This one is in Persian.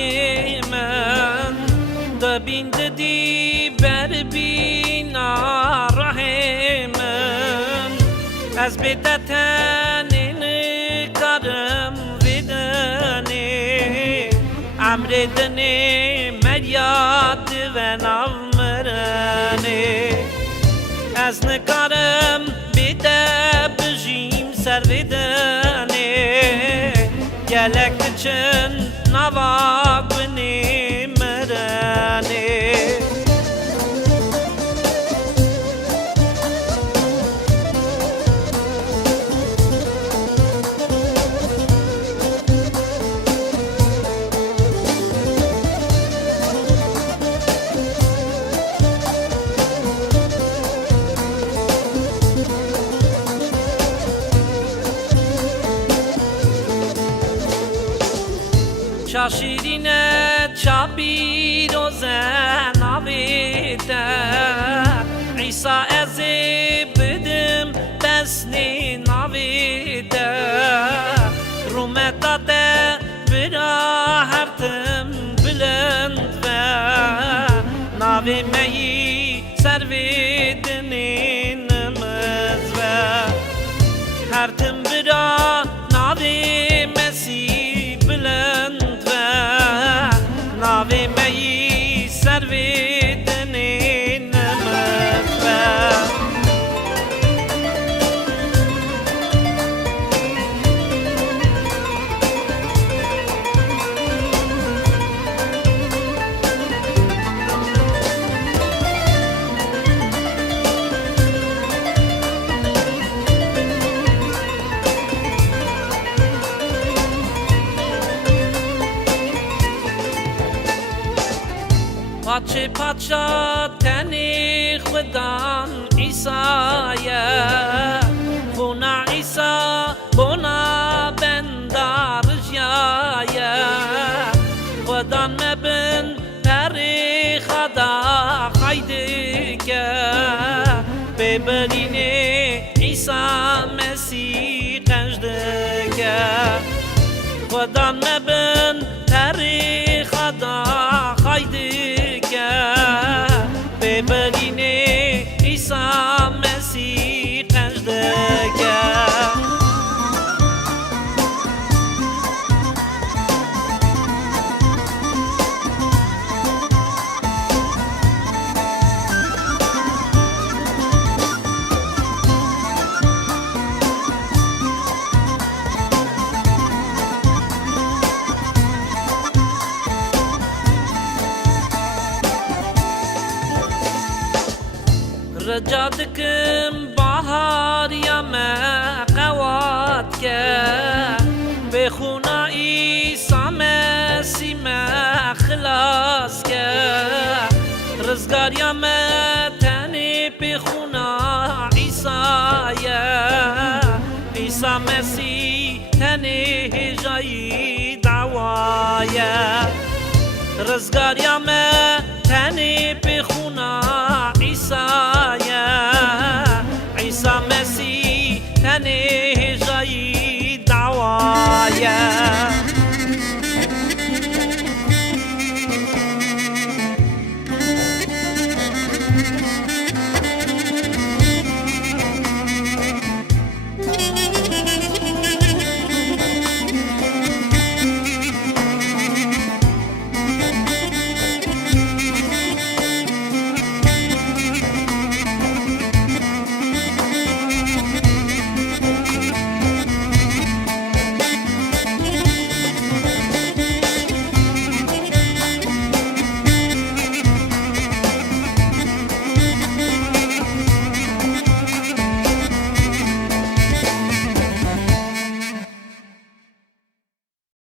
دنیای من دبیند دی بر بینا راه من از بدتن نکارم ودنه امر دنه مریاد و نامرانه از نکارم بده بجیم سر ودنه گلک چن نوا بنی مرانه شاشیرینه چابیر و زناویده عیسی از بدم دسنی ناویده رومتاده برا هرتم بلند و ناوی مهی سرویدنی نمز و هرتم برا ناوی مسی بلند ناوی می سرویدنی نمد پاچه پاچا تنی خدان عیسایه بونا عیسا بونا بندار جایه خدان مبن پری خدا خیده که ببرینه عیسا مسیح قجده که خدان مبن پری خدا خیده ببرینه عیسی مسیح قجدگه رجادكم بحر يا ما قوات بخونا عيسى مسيح ما خلاص رزقار يا ما تاني بخونا عيسى يا عيسى مسيح تاني جاي دعوايا رزقار يا ما تاني بخونا عيسى عيسى مسيح تاني جاي دعوايا